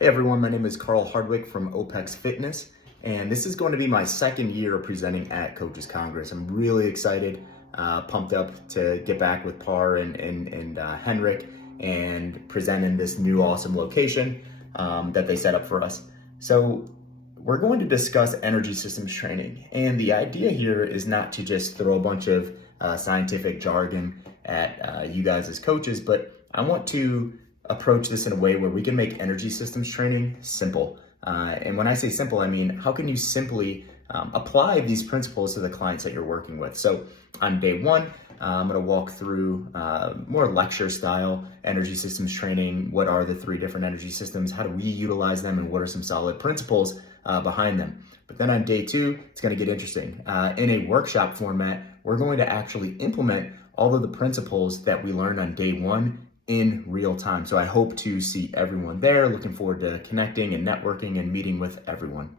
Hey everyone, my name is Carl Hardwick from OPEX Fitness, and this is going to be my second year presenting at Coaches Congress. I'm really excited, pumped up to get back with Par and Henrik and present in this new awesome location that they set up for us. So we're going to discuss energy systems training, and the idea here is not to just throw a bunch of scientific jargon at you guys as coaches, but I want to approach this in a way where we can make energy systems training simple. And when I say simple, I mean, how can you simply apply these principles to the clients that you're working with? So on day one, I'm going to walk through more lecture style energy systems training. What are the three different energy systems? How do we utilize them? And what are some solid principles behind them? But then on day two, it's going to get interesting. In a workshop format, we're going to actually implement all of the principles that we learned on day one in real time. So I hope to see everyone there. Looking forward to connecting and networking and meeting with everyone.